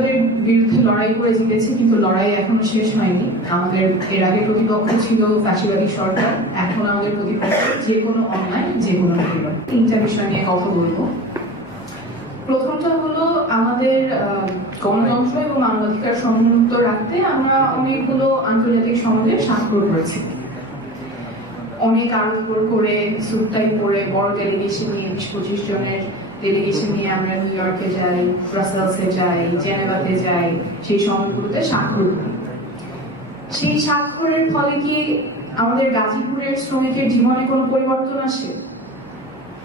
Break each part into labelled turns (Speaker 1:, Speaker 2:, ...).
Speaker 1: ফ্যাসিবাদের বিরুদ্ধে লড়াই করে জিতেছি, কিন্তু লড়াই এখনও শেষ হয়নি। আমাদের, এর আগে প্রতিপক্ষ ছিল ফ্যাসিবাদী সরকার, এখন আমাদের প্রতিপক্ষ যে কোনো অন্যায়, যে কোনো তিনটা বিষয় নিয়ে কথা বলব। প্রথমটা হলো আমাদের গণতন্ত্র এবং মানবাধিকার সমুন্নত রাখতে আমরা অনেকগুলো আন্তর্জাতিক সমাজে স্বাক্ষর করেছি। অনেক আড়ম্বর করে সুটটাই পরে বড় ডেলিগেশন নিয়ে বিশ পঁচিশ জনের ডেলিগেশন নিয়ে আমরা নিউ ইয়র্কে যাই ব্রাসেলসে যাই জেনেভাতে যাই, সেই সময়গুলোতে স্বাক্ষর সেই স্বাক্ষরের ফলে কি আমাদের গাজীপুরের শ্রমিকের জীবনে কোনো পরিবর্তন আসে?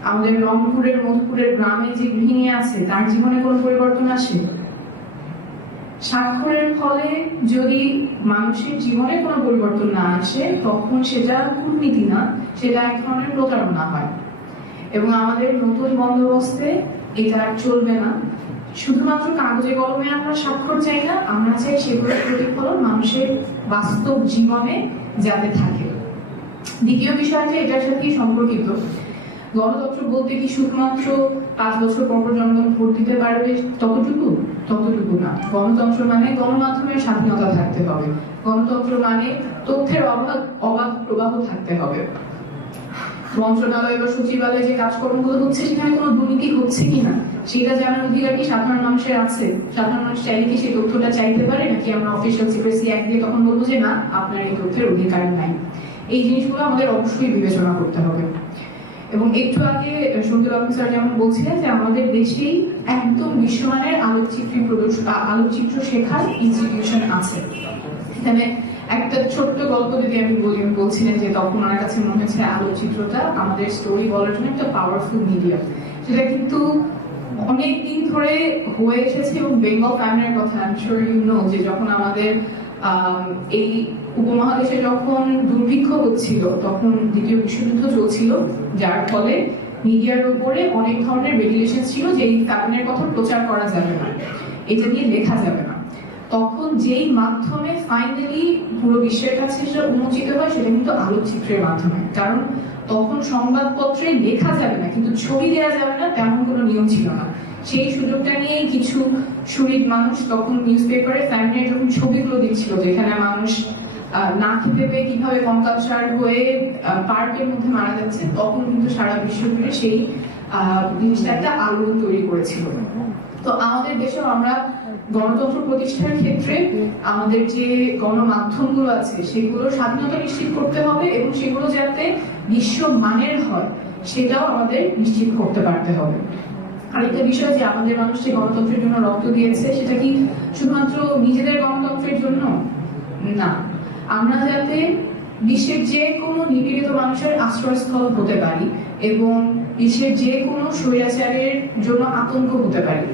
Speaker 1: আমাদের রংপুরের, মধুপুরের গ্রামে যে গৃহিণী আছে, তার জীবনে কোনো পরিবর্তন আসে? স্বাক্ষরের ফলে যদি মানুষের জীবনে কোনো পরিবর্তন না আসে, তখন সেটা কূটনীতি না, সেটা এক ধরনের প্রতারণা এবং আমাদের নতুন বন্দোবস্তে এটা আর চলবে না। শুধুমাত্র কাগজে কলমে আমরা স্বাক্ষর চাই না, আমরা চাই সেগুলোর প্রতিফলন মানুষের বাস্তব জীবনে যাতে থাকে। দ্বিতীয় বিষয় বিষয়টা এটার সাথেই সম্পর্কিত। গণতন্ত্র বলতে কি শুধুমাত্র পাঁচ বছর পর জনগণ ভোট দিতে পারবে ততটুকু? ততটুকু না। গণতন্ত্র মানে গণমাধ্যমের স্বাধীনতা থাকতে হবে। গণতন্ত্র মানে তথ্যের অবাধ অবাধ প্রবাহ থাকতে হবে। মন্ত্রণালয় বা সচিবালয়ে যে কাজকর্মগুলো হচ্ছে, সেখানে কোনো দুর্নীতি হচ্ছে কিনা? সেটা জানার অধিকার কি সাধারণ মানুষের আছে? সাধারণ মানুষ চাইলে কি সেই তথ্যটা চাইতে পারে? নাকি আমরা অফিসিয়াল সিক্রেসি অ্যাক্ট দিয়ে তখন বলব যে, না, আপনার এই তথ্যের অধিকার নাই এই জিনিসগুলো আমাদের অবশ্যই বিবেচনা করতে হবে। এবং একটু আগে সুন্দর অফিসার যেমন বলছিলেন যে, আমাদের দেশেই একদম বিশ্বমানের আলোকচিত্রী প্রদর্শন আলোকচিত্র শেখার ইনস্টিটিউশন আছে। এখানে একটা ছোট্ট গল্প যদি আমি বলি, আমি বলছিলেন যে তখন ওনার কাছে মনে হচ্ছে আলোকচিত্রটা আমাদের স্টোরি বলার জন্য একটা পাওয়ারফুল মিডিয়াম সেটা কিন্তু অনেক দিন ধরে হয়ে এসেছে এবং বেঙ্গল ফ্যামিলির কথা আই শিওর ইউ নো যে যখন আমাদের এই উপমহাদেশে যখন দুর্ভিক্ষ হচ্ছিল, তখন দ্বিতীয় বিশ্বযুদ্ধ চলছিল, যার ফলে মিডিয়ার উপরে অনেক ধরনের রেগুলেশন ছিল যে এই ফ্যামিলির কথা প্রচার করা যাবে না। এটা নিয়ে লেখা যাবে না। তখন যেই মাধ্যমে ফাইনালি পুরো বিশ্বের কাছে সেটা উন্মোচিত হয়, সেটা কিন্তু আলোকচিত্রের মাধ্যমে। কারণ তখন সংবাদপত্রে লেখা যাবে না, কিন্তু ছবি দেওয়া যাবে না, তেমন কোনো নিয়ম ছিল না। সেই সুযোগটা নিয়েই কিছু শহীদ মানুষ তখন নিউজ পেপারে ফ্যামিলি যখন ছবিগুলো দিচ্ছিল, যেখানে মানুষ না খেতে পেয়ে কীভাবে কঙ্কালসার হয়ে পার্কের মধ্যে মারা যাচ্ছে, তখন কিন্তু সারা বিশ্ব জুড়ে সেই জিনিসটা একটা আলোড়ন তৈরি করেছিল। তো আমাদের দেশেও আমরা গণতন্ত্র প্রতিষ্ঠার ক্ষেত্রে আমাদের যে গণমাধ্যমগুলো আছে, সেগুলো স্বাধীনতা নিশ্চিত করতে হবে এবং সেগুলো যাতে বিশ্ব মানের হয়, সেটাও আমাদের নিশ্চিত করতে পারতে হবে। আরেকটা বিষয় যে আমাদের মানুষ যে গণতন্ত্রের জন্য রক্ত দিয়েছে, সেটা কি শুধুমাত্র নিজেদের গণতন্ত্রের জন্য? না। আমরা যাতে বিশ্বের যে কোনো নিপীড়িত মানুষের আশ্রয়স্থল হতে পারি এবং বিশ্বের যে কোনো স্বৈরাচারের জন্য আতঙ্ক হতে পারি।